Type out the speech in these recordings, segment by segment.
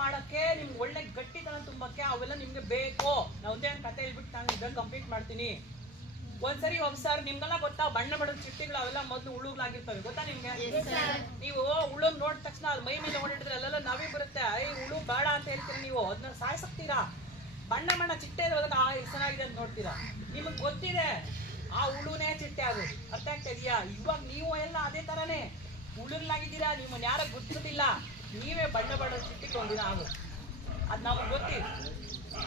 ಮಾಡಕ್ಕೆ ನಿಮ್ಗೆ ಒಳ್ಳೆ ಗಟ್ಟಿತನ ತುಂಬಕ್ಕೆ ಅವೆಲ್ಲ ನಿಮ್ಗೆ ಬೇಕು. ಒಂದೇ ಒಂದು ಕತೆ ಹೇಳ್ಬಿಟ್ಟು ನಾನು ಇದನ್ನು ಕಂಪ್ಲೀಟ್ ಮಾಡ್ತೀನಿ. ಒಂದ್ಸರಿ ಸರ್ ನಿಮ್ಗೆಲ್ಲ ಗೊತ್ತಾ ಬಣ್ಣ ಬಣ್ಣದ ಚಿಟ್ಟಿಗಳು ಅವೆಲ್ಲ ಮೊದಲು ಉಳುಗಳಾಗಿರ್ತವೆ, ಗೊತ್ತಾ ನಿಮ್ಗೆ? ನೀವು ಉಳುನ್ ನೋಡಿದ ತಕ್ಷಣ ಅದು ಮೈ ಮೇಲೆ ಓಡಿಡಿದ್ರೆ ಅಲ್ಲೆಲ್ಲ ನವಿ ಬರುತ್ತೆ. ಉಳು ಬೇಡ ಅಂತ ಹೇಳ್ತೀರಾ, ನೀವು ಅದನ್ನ ಸಾಯಿಸ್ತೀರಾ. ಬಣ್ಣ ಬಣ್ಣ ಚಿಟ್ಟೆ ಇರೋದಾಗ ಚೆನ್ನಾಗಿದೆ ಅಂತ ನೋಡ್ತೀರಾ. ನಿಮಗೆ ಗೊತ್ತಿದೆ ಆ ಉಳುನೇ ಚಿಟ್ಟೆ ಅದು, ಅರ್ಥ ಆಗ್ತಾ ಇದೆಯಾ? ಇವಾಗ ನೀವು ಎಲ್ಲ ಅದೇ ತರನೇ ಉಳುಗಳಾಗಿದ್ದೀರಾ. ನಿಮ್ಮನ್ನ ಯಾರ ಗೊತ್ತಿಲ್ಲ, ನೀವೇ ಬಣ್ಣ ಬಣ್ಣದ ಚಿಟ್ಟಿಗೆ ಒಂದಿನ ಆಗೋದು, ಅದು ನಮಗೆ ಗೊತ್ತಿದೆ.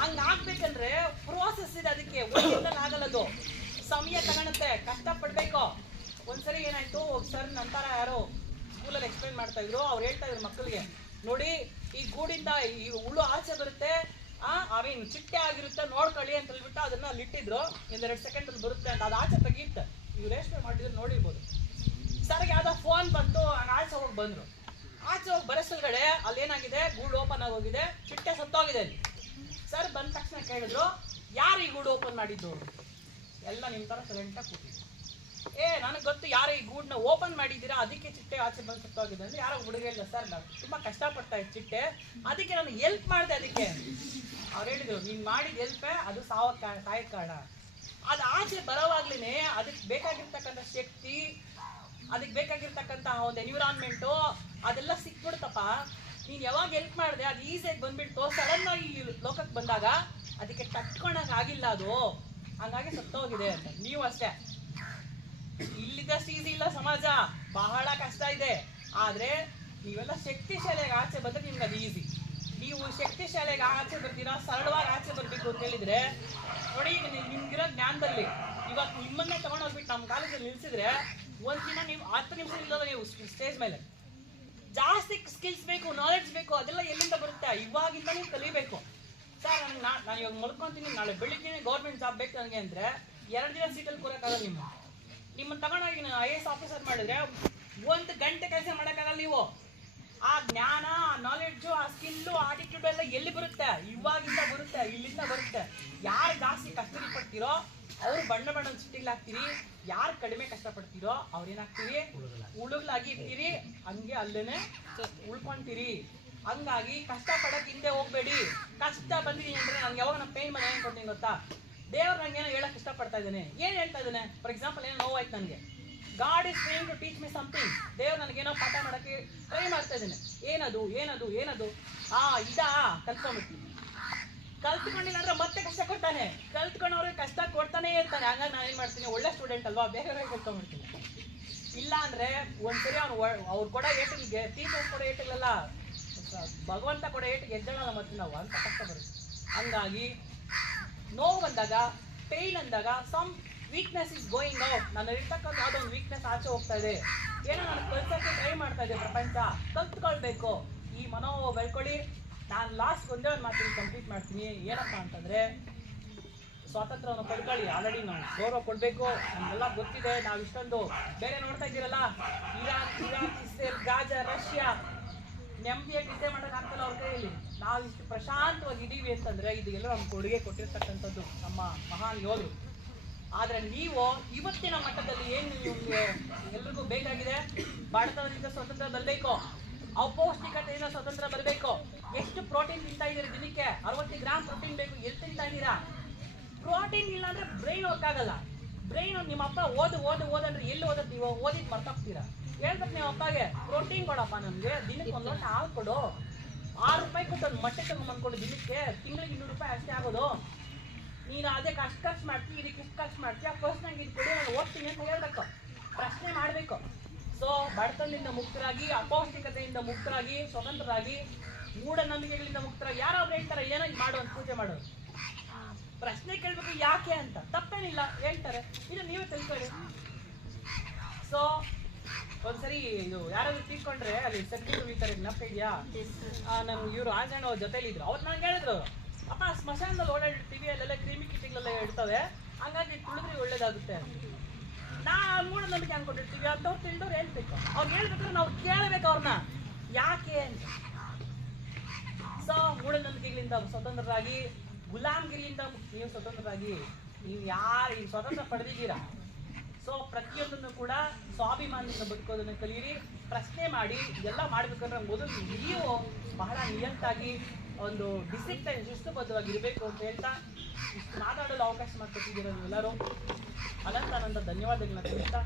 ಹಂಗ ಆಗ್ಬೇಕಂದ್ರೆ ಪ್ರೋಸೆಸ್ ಇದೆ, ಅದಕ್ಕೆ ಆಗಲ್ಲದು, ಸಮಯ ತಗೊಳುತ್ತೆ, ಕಷ್ಟ ಪಡ್ಬೇಕು. ಒಂದ್ಸರಿ ಏನಾಯ್ತು, ಸರ್ ನಂತರ ಯಾರೋ ಸ್ಕೂಲಲ್ಲಿ ಎಕ್ಸ್ಪ್ಲೈನ್ ಮಾಡ್ತಾ ಇದ್ರು. ಅವ್ರು ಹೇಳ್ತಾ ಇದ್ರು ಮಕ್ಕಳಿಗೆ, ನೋಡಿ ಈ ಗೂಡಿಂದ ಈ ಹುಳು ಆಚೆ ಬರುತ್ತೆ, ಅವೇನು ಚಿಟ್ಟೆ ಆಗಿರುತ್ತೆ ನೋಡ್ಕೊಳ್ಳಿ ಅಂತ ಹೇಳ್ಬಿಟ್ಟು ಅದನ್ನ ಅಲ್ಲಿ ಇಟ್ಟಿದ್ರು. 2 ಸೆಕೆಂಡಲ್ಲಿ ಬರುತ್ತೆ ಅಂತ. ಅದು ಆಚೆ ತೆಗೀತ್ತೆ. ಇವ್ರು ರೇಷ್ಮೆ ಮಾಡಿದ್ರು ನೋಡಿರ್ಬೋದು. ಸರ್ಗೆ ಯಾವ್ದೋ ಫೋನ್ ಬಂತು, ಆಚೆ ಹೋಗಿ ಬಂದ್ರು. ಆಚೆ ಹೋಗಿ ಬರಸಲ್ಗಡೆ ಅಲ್ಲೇನಾಗಿದೆ, ಗೂಡು ಓಪನ್ ಆಗೋಗಿದೆ, ಚಿಟ್ಟೆ ಸತ್ತೋಗಿದೆ ಅಲ್ಲಿ. ಸರ್ ಬಂದ ತಕ್ಷಣ ಕೇಳಿದ್ರು, ಯಾರು ಈ ಗೂಡು ಓಪನ್ ಮಾಡಿದ್ದು? ಎಲ್ಲ ನಿಮ್ಮ ಥರ ಸೈಲೆಂಟಾಗಿ ಕೂತಿದ್ರು. ನನಗೆ ಗೊತ್ತು ಯಾರು ಈ ಗೂಡನ್ನ ಓಪನ್ ಮಾಡಿದ್ದೀರಾ, ಅದಕ್ಕೆ ಚಿಟ್ಟೆ ಆಚೆ ಬಂದು ಸತ್ತೋಗಿದೆ ಅಂದ್ರೆ. ಯಾರೋ ಹುಡುಗ ಹೇಳಿದ, ಸರ್ ನಾನು ತುಂಬ ಕಷ್ಟಪಡ್ತಾ ಇತ್ತು ಚಿಟ್ಟೆ, ಅದಕ್ಕೆ ನಾನು ಹೆಲ್ಪ್ ಮಾಡಿದೆ ಅದಕ್ಕೆ. ಅವ್ರು ಹೇಳಿದ್ರು, ನೀನು ಮಾಡಿದ ಹೆಲ್ಪೇ ಅದು ಕಾಯ ಕಾರಣ. ಅದು ಆಚೆ ಬರೋವಾಗ್ಲೇ ಅದಕ್ಕೆ ಬೇಕಾಗಿರ್ತಕ್ಕಂಥ ಶಕ್ತಿ, ಅದಕ್ಕೆ ಬೇಕಾಗಿರ್ತಕ್ಕಂತಹ ಒಂದು ಎನ್ವಿರಾನ್ಮೆಂಟು ಅದೆಲ್ಲ ಸಿಕ್ಬಿಡ್ತಪ್ಪ. ನೀನು ಯಾವಾಗ ಹೆಲ್ಪ್ ಮಾಡಿದೆ ಅದು ಈಸಿಯಾಗಿ ಬಂದ್ಬಿಡ್ತು. ಸಡನ್ ಆಗಿ ಲೋಕಕ್ಕೆ ಬಂದಾಗ ಅದಕ್ಕೆ ತಟ್ಕೊಳಕ್ ಆಗಿಲ್ಲ, ಅದು ಹಂಗಾಗಿ ಸತ್ತೋಗಿದೆ ಅಂತ. ನೀವು ಅಷ್ಟೇ, ಇಲ್ಲಿದ್ದಷ್ಟು ಈಸಿ ಇಲ್ಲ ಸಮಾಜ, ಬಹಳ ಕಷ್ಟ ಇದೆ. ಆದ್ರೆ ನೀವೆಲ್ಲ ಶಕ್ತಿಶಾಲಿಯಾಗಿ ಆಚೆ ಬಂದ್ರೆ ನಿಮ್ಗೆ ಅದು ಈಸಿ. ನೀವು ಶಕ್ತಿಶಾಲಿಯಾಗಿ ಆಚೆ ಬರ್ತೀರಾ, ಸರಳವಾಗಿ ಆಚೆ ಬರ್ಬೇಕು ಅಂತ ಹೇಳಿದ್ರೆ ನೋಡಿ, ನಿಮ್ಗಿರೋ ಜ್ಞಾನದಲ್ಲಿ ಇವಾಗ ನಿಮ್ಮನ್ನೇ ತಗೊಂಡೋಗ್ಬಿಟ್ಟು ನಮ್ಮ ಕಾಲೇಜಲ್ಲಿ ನಿಲ್ಸಿದ್ರೆ ಒಂದಿನ ನೀವು 10 ನಿಮಿಷ ಇಲ್ಲದ ನೀವು ಸ್ಟೇಜ್ ಮೇಲೆ. ಜಾಸ್ತಿ ಸ್ಕಿಲ್ಸ್ ಬೇಕು, ನಾಲೆಡ್ಜ್ ಬೇಕು, ಅದೆಲ್ಲ ಎಲ್ಲಿಂದ ಬರುತ್ತೆ? ಇವಾಗಿಂದ ನೀವು ಕಲಿಬೇಕು. ಸರ್ ನಾನು ಇವಾಗ ಮಲ್ಕೊಂತೀನಿ, ನಾಳೆ ಬೆಳಿಗ್ಗೆ ಗೌರ್ಮೆಂಟ್ ಜಾಬ್ ಬೇಕು ನನಗೆ ಅಂದರೆ 2 ದಿನ ಸೀಟಲ್ಲಿ ಕೂರಕ್ಕಾಗಲ್ಲ. ನಿಮ್ಮನ್ನು ತಗೊಂಡೋಗಿ IAS ಆಫೀಸರ್ ಮಾಡಿದ್ರೆ 1 ಗಂಟೆ ಕೆಲಸ ಮಾಡೋಕ್ಕಾಗಲ್ಲ. ನೀವು ಆ ಜ್ಞಾನ, ಆ ನಾಲೆಡ್ಜು, ಆ ಸ್ಕಿಲ್ಲು, ಆಟಿಟ್ಯೂಡ್ ಎಲ್ಲ ಎಲ್ಲಿ ಬರುತ್ತೆ? ಇವಾಗಿಂದ ಬರುತ್ತೆ, ಇಲ್ಲಿಂದ ಬರುತ್ತೆ. ಯಾರು ಜಾಸ್ತಿ ಕಷ್ಟಪಡ್ತೀರೋ ಅವ್ರು ಬಣ್ಣ ಬಣ್ಣದ ಚಿಟ್ಟಿಗಳಾಗ್ತೀರಿ. ಯಾರು ಕಡಿಮೆ ಕಷ್ಟಪಡ್ತೀರೋ ಅವ್ರೇನಾಗ್ತೀರಿ? ಉಳುಗಳಾಗಿ ಇರ್ತೀರಿ. ಹಂಗೆ ಅಲ್ಲೇನೆ ಉಳ್ಕೊಂತೀರಿ. ಹಂಗಾಗಿ ಕಷ್ಟಪಡಕ್ಕೆ ಹಿಂದೆ ಹೋಗ್ಬೇಡಿ. ಕಷ್ಟ ಬಂದಿದ್ದೀನಿ ಅಂದ್ರೆ ನಂಗೆ ಯಾವಾಗ ನಮ್ಮ ಪೇನ್ ಮನೆ ಏನು ಕೊಡ್ತೀನಿ ಗೊತ್ತಾ? ದೇವ್ರು ನಂಗೆ ಏನೋ ಹೇಳಕ್ ಇಷ್ಟಪಡ್ತಾ ಇದ್ದಾನೆ. ಏನು ಹೇಳ್ತಾ ಇದ್ದಾನೆ? ಫಾರ್ ಎಕ್ಸಾಂಪಲ್ ಏನೋ ನೋವಾಯ್ತು ನನಗೆ, God is trying to teach me something. ದೇವ್ರು ನನಗೇನೋ ಪಾಠ ಮಾಡೋಕ್ಕೆ ಟ್ರೈ ಮಾಡ್ತಾ ಇದ್ದಾನೆ. ಏನದು ಏನದು ಏನದು ಇದಾ ಕಲ್ತ್ಕೊಂಡ್ಬಿಡ್ತೀನಿ. ಕಲ್ತ್ಕೊಂಡಿಲ್ಲ ಅಂದ್ರೆ ಮತ್ತೆ ಕಷ್ಟ ಕೊಡ್ತಾನೆ. ಕಲ್ತ್ಕೊಂಡವ್ರಿಗೆ ಕಷ್ಟ ಕೊಡ್ತಾನೆ ಇರ್ತಾನೆ. ಹಂಗಾಗಿ ನಾನು ಏನು ಮಾಡ್ತೀನಿ, ಒಳ್ಳೆ ಸ್ಟೂಡೆಂಟ್ ಅಲ್ವಾ, ಬೇಗ ಬೇಗ ಕಲ್ತ್ಕೊಂಡ್ಬಿಡ್ತೀನಿ. ಇಲ್ಲ ಅಂದ್ರೆ ಒಂದ್ಸರಿ ಅವ್ರು ಕೊಡೋ ಏಟಿಗೆ, ಟೀಚರ್ಸ್ ಕೊಡೋ ಏಟಿಗೆಲ್ಲ ಭಗವಂತ ಕೊಡೋ ಏಟಿಗೆ ಎದ್ದೇಳಲ್ಲ ಮತ್ತೆ ನಾವು, ಅಂತ ಕಷ್ಟ ಬರುತ್ತೆ. ಹಂಗಾಗಿ ನೋವು ಬಂದಾಗ, ಪೇಯ್ನ್ ಅಂದಾಗ some weakness is going out. ನಾನು ಇರ್ತಕ್ಕಂಥ ಯಾವುದೋ ಒಂದು ವೀಕ್ನೆಸ್ ಆಚೆ ಹೋಗ್ತಾ ಇದೆ, ಏನೋ ನಾನು ಕಲ್ಸೋಕ್ಕೆ ಟ್ರೈ ಮಾಡ್ತಾ ಇದೆ ಪ್ರಪಂಚ. ಕಲ್ತ್ಕೊಳ್ಬೇಕು. ಈ ಮನೋಭಾವ ಬೆಳ್ಕೊಳ್ಳಿ. ನಾನು ಲಾಸ್ಟ್ ಒಂದೇ ಒಂದು ಮಾತಿಗೆ ಕಂಪ್ಲೀಟ್ ಮಾಡ್ತೀನಿ. ಏನಪ್ಪ ಅಂತಂದರೆ, ಸ್ವಾತಂತ್ರ್ಯವನ್ನು ಪಡ್ಕೊಳ್ಳಿ. ಆಲ್ರೆಡಿ ನಾವು ಗೌರವ ಕೊಡಬೇಕು, ನಮಗೆಲ್ಲ ಗೊತ್ತಿದೆ. ನಾವು ಇಷ್ಟೊಂದು ಬೇರೆ ನೋಡ್ತಾ ಇದ್ದೀರಲ್ಲ, ಇರಾಕ್, ಇಸ್ರೇಲ್, ಗಾಜಾ, ರಷ್ಯಾ ನೆಮ್ಮದಿಯಾಗಿ ನಿದ್ದೆ ಮಾಡೋಕ್ಕಾಗ್ತಲ್ಲ ಅವ್ರ ಕೈಯಲ್ಲಿ. ನಾವು ಇಷ್ಟು ಪ್ರಶಾಂತವಾಗಿ ಇದ್ದೀವಿ ಅಂತಂದರೆ ಇದೆಲ್ಲ ನಮ್ಮ ಕೊಡುಗೆ ಕೊಟ್ಟಿರ್ತಕ್ಕಂಥದ್ದು ನಮ್ಮ ಮಹಾನ್ ಯೋಧರು. ಆದರೆ ನೀವು ಇವತ್ತಿನ ಮಟ್ಟದಲ್ಲಿ ಏನು ನಿಮಗೆ ಎಲ್ರಿಗೂ ಬೇಕಾಗಿದೆ? ಬಡತನದಿಂದ ಸ್ವತಂತ್ರ ಬರಬೇಕು, ಅಪೌಷ್ಟಿಕತೆಯಿಂದ ಸ್ವತಂತ್ರ ಬರಬೇಕು. ಎಷ್ಟು ಪ್ರೋಟೀನ್ ತಿಂತಾ ಇದ್ದೀರಿ ದಿನಕ್ಕೆ? 60 ಗ್ರಾಮ್ ಪ್ರೋಟೀನ್ ಬೇಕು. ಎಲ್ಲಿ ತಿಂತಾ ಇದ್ದೀರಾ? ಪ್ರೋಟೀನ್ ಇಲ್ಲ ಅಂದರೆ ಬ್ರೈನ್ ವರ್ಕ್ ಆಗಲ್ಲ. ಬ್ರೈನ್ ನಿಮ್ಮ ಅಪ್ಪ ಓದಂದ್ರೆ ಎಲ್ಲಿ ಓದೋದು? ನೀವು ಓದಿದ್ದು ಮರ್ತೋಗ್ತೀರಾ. ಹೇಳ್ಬೇಕು ನೀವು ಅಪ್ಪಗೆ, ಪ್ರೋಟೀನ್ ಕೊಡಪ್ಪ ನಮಗೆ, ದಿನಕ್ಕೆ 1 ಲೋಟ ಹಾಲು ಕೊಡು. 6 ರೂಪಾಯಿ ಕೊಟ್ಟು ಒಂದು ಮೊಟ್ಟೆ ತಗೊಂಡ್ಬಂದ್ಕೊಡು ದಿನಕ್ಕೆ, ತಿಂಗಳಿಗೆ 200 ರೂಪಾಯಿ ಅಷ್ಟೇ ಆಗೋದು. ನೀನು ಅದಕ್ಕೆ ಅಷ್ಟು ಖರ್ಚು ಮಾಡ್ತೀವಿ, ಇದಕ್ಕೆ ಇಷ್ಟು ಖರ್ಚು ಮಾಡ್ತೀಯ, ಫಸ್ಟ್ನಾಗ ಇದು ಕೊಡಿ, ನಾನು ಓದ್ತೀನಿ ಅಂತ ಹೇಳ್ಬೇಕು, ಪ್ರಶ್ನೆ ಮಾಡಬೇಕು. ಸೊ ಬಡತನದಿಂದ ಮುಕ್ತರಾಗಿ, ಅಪೌಷ್ಟಿಕತೆಯಿಂದ ಮುಕ್ತರಾಗಿ, ಸ್ವತಂತ್ರರಾಗಿ, ಮೂಢನಂಬಿಕೆಗಳಿಂದ ಮುಕ್ತರಾಗಿ. ಯಾರಾದ್ರೂ ಹೇಳ್ತಾರೆ ಏನೋ ಮಾಡುವಂತ ಪೂಜೆ ಮಾಡೋದು, ಪ್ರಶ್ನೆ ಕೇಳಬೇಕು ಯಾಕೆ ಅಂತ. ತಪ್ಪೇನಿಲ್ಲ, ಹೇಳ್ತಾರೆ, ಇದು ನೀವೇ ತಿಳ್ಕೊಳ್ಳಿ. ಸೊ ಒಂದ್ಸರಿ ಇದು ಯಾರಾದ್ರೂ ತೀರ್ಕೊಂಡ್ರೆ ಅಲ್ಲಿ ಸೆಕ್ಯೂರಿಟಿ ಉಳಿತಾರೆ, ಜ್ಞಾಪಕ ಇದೆಯಾ? ನಮ್ಗೆ ಇವರು ಆಂಜಣ್ಣ ಅವ್ರ ಜೊತೆಲಿದ್ರು. ಅವತ್ತು ನನಗೆ ಹೇಳಿದ್ರು, ಅಪ್ಪ ಸ್ಮಶಾನದಲ್ಲಿ ಓಡಾಡಿರ್ತೀವಿ, ಅಲ್ಲೆಲ್ಲ ಕ್ರಿಮಿ ಕೀಟಗಳೆಲ್ಲ ಇರ್ತವೆ, ಹಂಗಾಗಿ ತುಳಿದ್ರೆ ಒಳ್ಳೇದಾಗುತ್ತೆ. ನಾವು ಮೂಢನಂಬಿಕೆ ಅನ್ಕೊಂಡಿರ್ತೀವಿ, ಅಂಥವ್ರು ತಿಳಿದವ್ರು ಹೇಳ್ಬೇಕು. ಅವ್ರು ಹೇಳ್ಬೇಕಾದ್ರೆ ನಾವು ಕೇಳಬೇಕು ಅವ್ರನ್ನ ಯಾಕೆ ಅಂತ. ಸೊ ಮೂಢನಂಬಿಕೆಗಳಿಂದ ಸ್ವತಂತ್ರರಾಗಿ, ಗುಲಾಮ್ಗಿರಿಯಿಂದ ನೀವು ಸ್ವತಂತ್ರರಾಗಿ, ನೀವು ಯಾರು ಈ ಸ್ವತಂತ್ರ ಪಡೆದಿದ್ದೀರಾ. ಸೊ ಪ್ರತಿಯೊಂದನ್ನು ಕೂಡ ಸ್ವಾಭಿಮಾನದಿಂದ ಬದುಕೋದನ್ನು ಕಲಿಯಿರಿ. ಪ್ರಶ್ನೆ ಮಾಡಿ. ಇದೆಲ್ಲ ಮಾಡ್ಬೇಕಂದ್ರೆ ಮೊದಲು ನೀವು ಬಹಳ ನಿಯತ್ತಾಗಿ ಒಂದು ಡಿಸಿಪ್ಲೈನ್ ಶಿಸ್ತುಬದ್ಧವಾಗಿರಬೇಕು ಅಂತ ಹೇಳ್ತಾ ಇಷ್ಟು ಮಾತಾಡಲು ಅವಕಾಶ ಮಾಡಿಕೊಟ್ಟಿದ್ದೀರ ನೀವೆಲ್ಲರೂ ಅನಂತ ಧನ್ಯವಾದಗಳನ್ನ ತಿಳಿಸ್ತಾ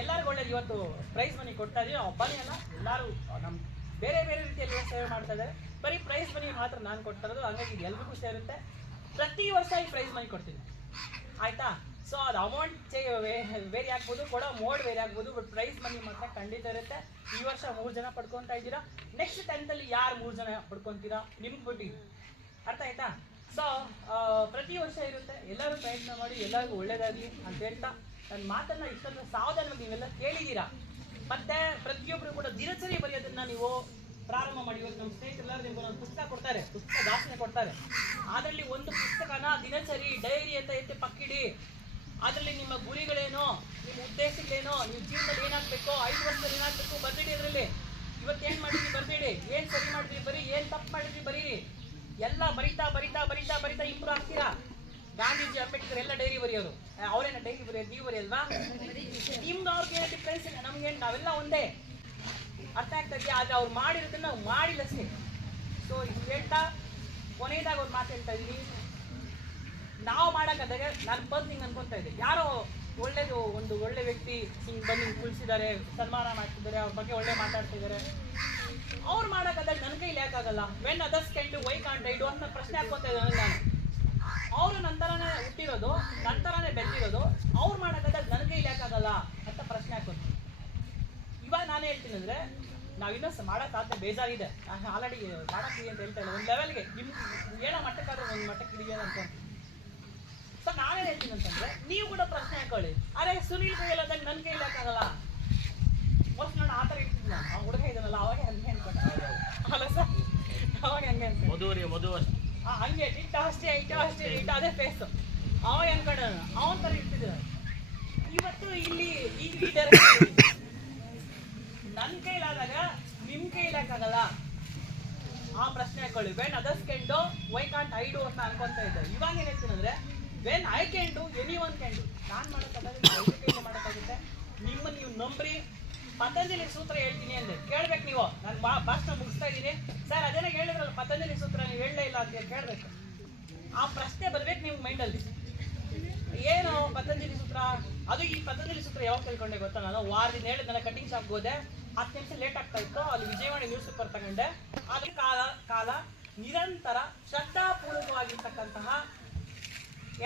ಎಲ್ಲರಿಗೂ ಒಳ್ಳೇದು. ಇವತ್ತು ಪ್ರೈಸ್ ಮನಿ ಕೊಡ್ತಾ ಇದೀವಿ, ಒಬ್ಬನೇ ಅಲ್ಲ ಎಲ್ಲರೂ ನಮ್ಮ ಬೇರೆ ಬೇರೆ ರೀತಿಯಲ್ಲಿ ಸೇವೆ ಮಾಡ್ತಾ ಇದ್ದಾರೆ. ಬರೀ ಪ್ರೈಸ್ ಮನಿ ಮಾತ್ರ ನಾನು ಕೊಡ್ತಾ ಇರೋದು, ಹಾಗಾಗಿ ಇದು ಎಲ್ರಿಗೂ ಸೇರುತ್ತೆ. ಪ್ರತಿ ವರ್ಷ ಈ ಪ್ರೈಸ್ ಮನಿ ಕೊಡ್ತೀನಿ, ಆಯ್ತಾ? ಸೊ ಅದು ಅಮೌಂಟ್ ಬೇರೆ ಆಗ್ಬೋದು, ಕೊಡೋ ಮೋಡ್ ಬೇರೆ ಆಗ್ಬೋದು, ಬಟ್ ಪ್ರೈಸ್ ಮನಿ ಮಾತ್ರ ಖಂಡಿತ ಇರುತ್ತೆ. ಈ ವರ್ಷ 3 ಜನ ಪಡ್ಕೊತಾ ಇದ್ದೀರಾ, ನೆಕ್ಸ್ಟ್ 10th ಯಾರು 3 ಜನ ಪಡ್ಕೊತೀರಾ ನಿಮ್ಗೆ ಬಿಟ್ಟಿದ್ದು, ಅರ್ಥ ಆಯ್ತಾ? ಸೊ ಪ್ರತಿ ವರ್ಷ ಇರುತ್ತೆ, ಎಲ್ಲರೂ ಪ್ರಯತ್ನ ಮಾಡಿ ಎಲ್ಲರಿಗೂ ಒಳ್ಳೇದಾಗಲಿ ಅಂತ ಹೇಳ್ತಾ ನನ್ನ ಮಾತನ್ನ ಇಷ್ಟೊಂದು ಸಾವಧಾನವಾಗಿ ನೀವೆಲ್ಲ ಕೇಳಿದ್ದೀರಾ. ಮತ್ತೆ ಪ್ರತಿಯೊಬ್ಬರು ಕೂಡ ದಿನಚರಿ ಬರೆಯೋದನ್ನ ನೀವು ಪ್ರಾರಂಭ ಮಾಡಿ. ಇವತ್ತು ನಮ್ಮ ಸ್ನೇಹಿತರೆಲ್ಲರೂ ನಿಮ್ಗೆ ಒಂದು ಪುಸ್ತಕ ಕೊಡ್ತಾರೆ, ಪುಸ್ತಕ ದಾಸನೆ ಕೊಡ್ತಾರೆ. ಅದರಲ್ಲಿ ಒಂದು ಪುಸ್ತಕನ ದಿನಚರಿ ಡೈರಿ ಅಂತ ಎತ್ತಿ ಪಕ್ಕಿಡಿ. ಅದರಲ್ಲಿ ನಿಮ್ಮ ಗುರಿಗಳೇನೋ, ನಿಮ್ಮ ಉದ್ದೇಶಗಳೇನೋ, ನಿಮ್ಮ ಜೀವನದಲ್ಲಿ ಏನಾಗಬೇಕು, 5 ವರ್ಷದಲ್ಲಿ ಏನಾಗಬೇಕು ಬರ್ದಿಡಿ. ಅದರಲ್ಲಿ ಇವತ್ತು ಏನು ಮಾಡಿದ್ರಿ ಬರ್ದಿಡಿ, ಏನು ಸರಿ ಮಾಡಿದ್ರಿ ಬರೀ, ಏನು ತಪ್ಪು ಮಾಡಿದ್ರಿ ಬರೀರಿ. ಎಲ್ಲ ಬರಿತಾ ಬರಿತಾ ಬರಿತಾ ಬರಿತಾ ಇಂಪ್ರೂವ್ ಆಗ್ತೀರಾ. ಗಾಂಧೀಜಿ, ಅಂಬೇಡ್ಕರ್ ಎಲ್ಲ ಡೈರಿ ಬರೆಯೋರು, ಅವರೇನ ಡೈರಿ ಬರೆಯೋದು, ನೀವು ಬರೆಯಲ್ವಾ? ನಿಮ್ಗೆ ಅವ್ರಿಗೆ ಡಿಫ್ರೆನ್ಸ್ ಇಲ್ಲ, ನಮ್ಗೆ ನಾವೆಲ್ಲ ಒಂದೇ, ಅರ್ಥ ಆಗ್ತಾ ಇದೆಯಾ? ಆದರೆ ಅವ್ರು ಮಾಡಿರೋದನ್ನ ನಾವು ಮಾಡಿಲ್ಲಷ್ಟೇ. ಸೊ ಇದು ಹೇಳ್ತಾ ಕೊನೆಯದಾಗ ಒಂದು ಮಾತು ಹೇಳ್ತಾ ಇದ್ದೀನಿ, ನಾವು ಮಾಡೋಕ್ಕಾದಾಗ ನಾನು ಬಂದು ಹಿಂಗೆ ಅನ್ಕೊತಾ ಇದ್ದೆ, ಯಾರೋ ಒಳ್ಳೇದು ಒಂದು ಒಳ್ಳೆ ವ್ಯಕ್ತಿ ಹಿಂಗೆ ಬಂದು ಹಿಂಗೆ ಕುಳಿಸಿದ್ದಾರೆ, ಸನ್ಮಾನ ಮಾಡ್ತಿದ್ದಾರೆ, ಅವ್ರ ಬಗ್ಗೆ ಒಳ್ಳೆ ಮಾತಾಡ್ತಿದ್ದಾರೆ, ಅವ್ರು ಮಾಡೋಕ್ಕಾದಾಗ ನನ್ನ ಕೈಲಿ ಯಾಕಾಗಲ್ಲ? When others can do why can't I do ಅಂತ ಪ್ರಶ್ನೆ ಹಾಕ್ಕೊತಾ ಇದ್ದಾನೆ ನಾನು. ಅವರು ನಂತರನೇ ಹುಟ್ಟಿರೋದು, ನಂತರನೇ ಬೆಳೆದಿರೋದು, ಅವ್ರು ಮಾಡೋಕ್ಕಾದಾಗ ನನ್ನ ಕೈಲಿ ಯಾಕಾಗಲ್ಲ ಅಂತ ಪ್ರಶ್ನೆ ಹಾಕೋದು. ಇವಾಗ ನಾನು ಹೇಳ್ತೀನಿ ಅಂದರೆ ನಾವು ಇನ್ನೂ ಮಾಡೋಕ್ಕಾಗದೆ ಬೇಜಾರಿದೆ, ನಾನು ಆಲ್ರೆಡಿ ಮಾಡೋಕ್ಕಿದೆ ಅಂತ ಹೇಳ್ತಾ ಇಲ್ಲ. ಒಂದು ಲೆವೆಲ್ಗೆ ನಿಮ್ಗೆ ಏನೋ ಮಟ್ಟಕ್ಕಾದ್ರೆ ಒಂದು ಮಟ್ಟಕ್ಕೆ ಹಿಡಿಯೋದು ಅನ್ಕೊಂಡು. ಸೊ ನಾವೇನು ಹೇಳ್ತೀನಿ ಅಂತಂದರೆ ನೀವು ಕೂಡ ಪ್ರಶ್ನೆ ಹಾಕೊಳ್ಳಿ, ಅರೆ ಸುನೀಲ್ ಕೈಯಲ್ಲಾದಾಗ ನನ್ನ ಕೈಲಿ ಯಾಕಾಗಲ್ಲ? ಮೋಸ್ಟ್ ನಾನು ಆ ಥರ ಇರ್ತಿದ್ದೆ, ಆ ಹುಡುಗ ಇದ್ದಾನಲ್ಲ ಅವಾಗ ಹಂಗೆ ಅನ್ಕೊಂಡೆ ಅಲ್ಲ ಸರ್, ಅವಾಗ ಹಂಗೆ ಅನ್ಕೊಂಡೆ ಹಂಗೆ ಇಟ್ಟ ಅಷ್ಟೇ ಇಟ್ಟ ಅದೇ ಫೇಸು ಅವಾಗ ಅನ್ಕೊಂಡೆ ಅವನ ಥರ ಇರ್ತಿದ್ದೆ. ಇವತ್ತು ಇಲ್ಲಿ ಈಗ ಲೀಡರ್ ನನ್ನ ಕೈಲಾದಾಗ ನಿಮ್ಮ ಕೈಲಾಗಲ್ಲ ಆ ಪ್ರಶ್ನೆ ಹಾಕೊಳ್ಳಿ. When others can do why can't I do ಅಂತ ಅನ್ಕೊಂತ ಇದ್ದೆ. ಇವಾಗ ಏನು ಹೇಳ್ತೀನಿ ಅಂದರೆ when I can do any one can do. ನಾನು ಮಾಡೋಕ್ಕಾಗುತ್ತೆ, ಮಾಡೋಕ್ಕಾಗುತ್ತೆ. ನಿಮ್ಮನ್ನು ನೀವು ನಂಬ್ರಿ. ಪತಂಜಲಿ ಸೂತ್ರ ಹೇಳ್ತೀನಿ ಅಂದರೆ ಕೇಳ್ಬೇಕು ನೀವು. ನಾನು ಭಾಷಣ ಮುಗಿಸ್ತಾ ಇದ್ದೀನಿ ಸರ್, ಅದೇನೋ ಹೇಳಿದ್ರಲ್ಲ ಪತಂಜಲಿ ಸೂತ್ರ ನೀವು ಹೇಳಲೇ ಇಲ್ಲ ಅಂತ ಕೇಳಬೇಕು. ಆ ಪ್ರಶ್ನೆ ಬರ್ಬೇಕು ನಿಮ್ಮ ಮೈಂಡಲ್ಲಿ, ಏನು ಪತಂಜಲಿ ಸೂತ್ರ? ಅದು ಈ ಪತಂಜಲಿ ಸೂತ್ರ ಯಾವಾಗ ತಿಳ್ಕೊಂಡೆ ಗೊತ್ತಾ? ನಾನು ವಾರದಿಂದ ಹೇಳಿದ ನನ್ನ ಕಟಿಂಗ್ ಶಾಪ್ಗೆ ಹೋದೆ, 10 ನಿಮಿಷ ಲೇಟ್ ಆಗ್ತಾ ಇತ್ತು, ಅಲ್ಲಿ ವಿಜಯವಾಣಿ ನ್ಯೂಸ್ ಪೇಪರ್ ತಗೊಂಡೆ. ಅದ್ರ ಕಾಲ ನಿರಂತರ ಶ್ರದ್ಧಾಪೂರ್ವಕವಾಗಿರ್ತಕ್ಕಂತಹ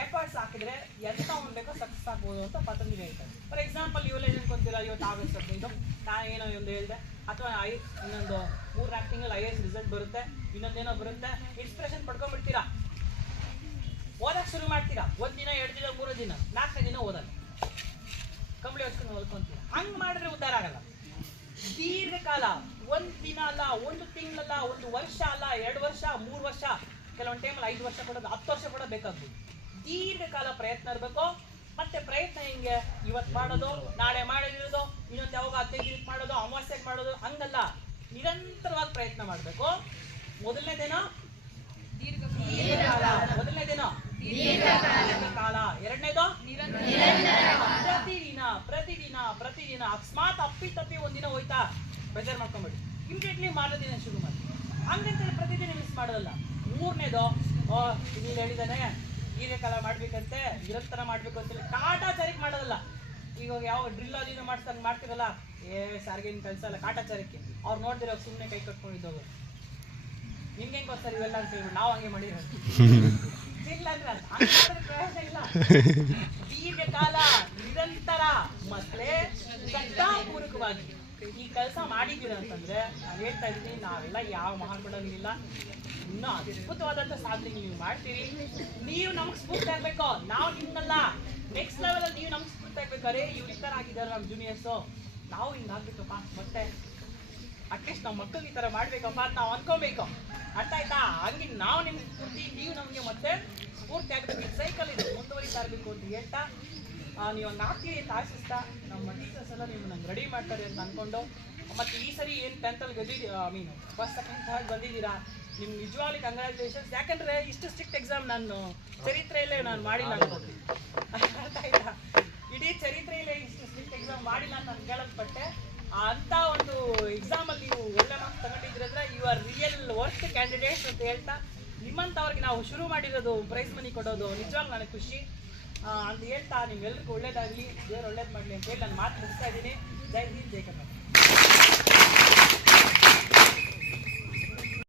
ಎಫರ್ಟ್ಸ್ ಹಾಕಿದ್ರೆ ಎಂತ ಒಂದು ಬೇಕೋ ಸಕ್ಸಸ್ ಆಗ್ಬೋದು ಅಂತ ಪತಂಜಲಿ ಹೇಳ್ತಾರೆ. ಫಾರ್ ಎಕ್ಸಾಂಪಲ್ ಇವೆಲ್ಲ ಏನು ಅನ್ಕೊಂತೀರಾ, ಇವತ್ತು ಆಗಸ್ಟ್ 15 ನಾನು ಏನೋ ಒಂದು ಹೇಳಿದೆ, ಅಥವಾ ಇನ್ನೊಂದು 3-4 ತಿಂಗಳು IAS ರಿಸಲ್ಟ್ ಬರುತ್ತೆ, ಇನ್ನೊಂದೇನೋ ಬರುತ್ತೆ, ಇನ್ಸ್ಪಿರೇಷನ್ ಪಡ್ಕೊಂಡ್ಬಿಡ್ತೀರಾ, ಓದಕ್ಕೆ ಶುರು ಮಾಡ್ತೀರಾ. 1 ದಿನ 2 ದಿನ 3 ದಿನ 4ನೇ ದಿನ ಓದಲ್ಲ, ಕಂಬಳಿ ಹೊಚ್ಕೊಂಡು ಓದ್ಕೊಂತೀರಾ. ಹಂಗೆ ಮಾಡಿದ್ರೆ ಉದ್ಧಾರ ಆಗಲ್ಲ. ದೀರ್ಘಕಾಲ 1 ದಿನ ಅಲ್ಲ, 1 ತಿಂಗಳಲ್ಲ, 1 ವರ್ಷ ಅಲ್ಲ, 2 ವರ್ಷ 3 ವರ್ಷ, ಕೆಲವೊಂದು ಟೈಮಲ್ಲಿ 5 ವರ್ಷ ಕೊಡೋದು, 10 ವರ್ಷ ಕೂಡ ಬೇಕಾಗ್ಬೋದು. ದೀರ್ಘಕಾಲ ಪ್ರಯತ್ನ ಇರಬೇಕು. ಮತ್ತೆ ಪ್ರಯತ್ನ ಹಿಂಗೆ ಇವತ್ತು ಮಾಡೋದು, ನಾಳೆ ಮಾಡಿರೋದು, ಇನ್ನೊಂದು ಯಾವಾಗ 15 ದಿನಕ್ಕೆ ಮಾಡೋದು, ಅಮಾವಾಸ್ಯೆಗೆ ಮಾಡೋದು ಹಂಗಲ್ಲ, ನಿರಂತರವಾಗಿ ಪ್ರಯತ್ನ ಮಾಡಬೇಕು. ಮೊದಲನೇ ದಿನ ದೀರ್ಘಕಾಲ, ಮೊದಲನೇ ದಿನ ದೀರ್ಘಕಾಲ, ಎರಡನೇದು ಪ್ರತಿದಿನ. ಅಕಸ್ಮಾತ್ ಅಪ್ಪಿ ಒಂದಿನ ಹೋಯ್ತಾ ಬೇಜಾರು ಮಾಡ್ಕೊಂಬೇಡಿ, ಇಮಿಡಿಯೇಟ್ಲಿ ಮಾರನೇ ದಿನ ಶುರು ಮಾಡಿ. ಹಂಗಂತೇಳಿ ಪ್ರತಿದಿನ ಮಿಸ್ ಮಾಡೋದಲ್ಲ. ಮೂರನೇದು ನೀನು ಹೇಳಿದಾನೆ ದೀರ್ಘಕಾಲ ಮಾಡ್ಬೇಕಂತೆ, ನಿರಂತರ ಮಾಡ್ಬೇಕು ಅಂತೇಳಿ ಕಾಟಾಚಾರಕ್ಕೆ ಮಾಡೋದಲ್ಲ. ಈಗ ಯಾವ ಡ್ರಿಲ್ ಅದಿನ ಮಾಡ್ತಿರಲ್ಲ, ಸಾರಿಗೆ ಕಳ್ಸಲ್ಲ ಕಾಟಾಚಾರಕ್ಕೆ. ಅವ್ರು ನೋಡ್ದಿರೋ ಸುಮ್ಮನೆ ಕೈ ಕಟ್ಕೊಂಡಿದ್ದೋದು, ನಿಮ್ಗೆ ಹೆಂಗೆ ಗೊತ್ತಾರೆ ಇವೆಲ್ಲ ಅಂತ ಹೇಳ್ಬಿಟ್ಟು ನಾವು ಹಂಗೆ ಮಾಡಿರೋದು ಇಲ್ಲ ಅಂದ್ರೆ ಹಂಗೆ ಪ್ರಯೋಜನ ಇಲ್ಲ. ದೀರ್ಘಕಾಲ ನಿರಂತರ ಮತ್ತೆ ಶ್ರದ್ಧಾಪೂರ್ವಕವಾಗಿ ಈ ಕೆಲಸ ಮಾಡಿದ್ದೀರ ಅಂತಂದ್ರೆ ನಾನು ಹೇಳ್ತಾ ಇದ್ದೀನಿ, ನಾವೆಲ್ಲ ಯಾವ ಮಹಾನ್ಪಡಂಗಿಲ್ಲ, ಇನ್ನೂ ಅದ್ಭುತವಾದಂಥ ಸಾಧನೆ ನೀವು ಮಾಡ್ತೀರಿ. ನೀವು ನಮ್ಗೆ ಸ್ಫೂರ್ತಿ ಆಗ್ಬೇಕು, ನಾವು ನಿಮ್ಮಲ್ಲ. ನೆಕ್ಸ್ಟ್ ಲೆವೆಲಲ್ಲಿ ನೀವು ನಮ್ಗೆ ಸ್ಫೂರ್ತಿ ಆಗ್ಬೇಕಾದ್ರೆ ಇವ್ರು ಈ ಥರ ಆಗಿದ್ದಾರೆ ನಮ್ಮ ಜೂನಿಯರ್ಸು, ನಾವು ಹಿಂಗಾಗ್ಬೇಕಪ್ಪ, ಮತ್ತೆ ಅಟ್ಲೀಸ್ಟ್ ನಮ್ಮ ಮಕ್ಕಳಿಗೆ ಈ ಥರ ಮಾಡ್ಬೇಕಪ್ಪ ಅಂತ ನಾವು ಅನ್ಕೋಬೇಕು. ಅರ್ಥ ಆಯ್ತಾ? ಹಂಗೆ ನಾವು ನಿಮ್ಗೆ ಸ್ಫೂರ್ತಿ, ನೀವು ನಮಗೆ ಮತ್ತೆ ಸ್ಫೂರ್ತಿ ಆಗಬೇಕು. ಈ ಸೈಕಲ್ ಇದು ಮುಂದುವರಿತಾ ಇರಬೇಕು ಅಂತ ಹೇಳ್ತಾ ನೀವು ಒಂದು ಆಗ್ತೀರಿ ಅಂತ ಆಶಿಸ್ತಾ, ನಮ್ಮ ಟೀಚರ್ಸ್ ಎಲ್ಲ ನೀವು ನಂಗೆ ರೆಡಿ ಮಾಡ್ತಾರೆ ಅಂತ ಅಂದ್ಕೊಂಡು, ಮತ್ತು ಈ ಸರಿ ಏನು 10th ಫಸ್ಟ್ ಸೆಕೆಂಡ್ ಥರ್ಡ್ ಬಂದಿದ್ದೀರಾ, ನಿಮ್ಗೆ ನಿಜವಾಗ್ಲಿ ಕಂಗ್ರ್ಯಾಚುಲೇಷನ್ಸ್. ಯಾಕಂದರೆ ಇಷ್ಟು ಸ್ಟ್ರಿಕ್ಟ್ ಎಕ್ಸಾಮ್ ನಾನು ಚರಿತ್ರೆಯಲ್ಲೇ ನಾನು ಮಾಡಿಲ್ಲ ಅನ್ಕೋತೀನಿ. ಅರ್ಥ ಆಯ್ತಾ? ಇಡೀ ಚರಿತ್ರೆಯಲ್ಲೇ ಇಷ್ಟು ಸ್ಟ್ರಿಕ್ಟ್ ಎಕ್ಸಾಮ್ ಮಾಡಿಲ್ಲ ಅಂತ ನಾನು ಕೇಳಲ್ಪಟ್ಟೆ. ಅಂತ ಒಂದು ಎಕ್ಸಾಮಲ್ಲಿ ನೀವು ಒಳ್ಳೆ ಮಾರ್ಕ್ಸ್ ತಗೊಂಡಿದ್ರೆ ಅಂದ್ರೆ you are real worst candidates ಅಂತ ಹೇಳ್ತಾ ನಿಮ್ಮಂಥವ್ರಿಗೆ ನಾವು ಶುರು ಮಾಡಿರೋದು ಪ್ರೈಸ್ ಮನಿ ಕೊಡೋದು ನಿಜವಾಗ್ಲೂ ನನಗೆ ಖುಷಿ ಅಂತ ಹೇಳ್ತಾ ನಿಮ್ಗೆಲ್ರಿಗೂ ಒಳ್ಳೇದಾಗಲಿ, ದೇವ್ರು ಒಳ್ಳೇದು ಮಾಡಲಿ ಅಂತ ಹೇಳಿ ನಾನು ಮಾತು ಮುಗಿಸ್ತಾ ಇದ್ದೀನಿ. ಜೈ ಹಿಂದ್, ಜೈ ಕರ್ನಾಟಕ.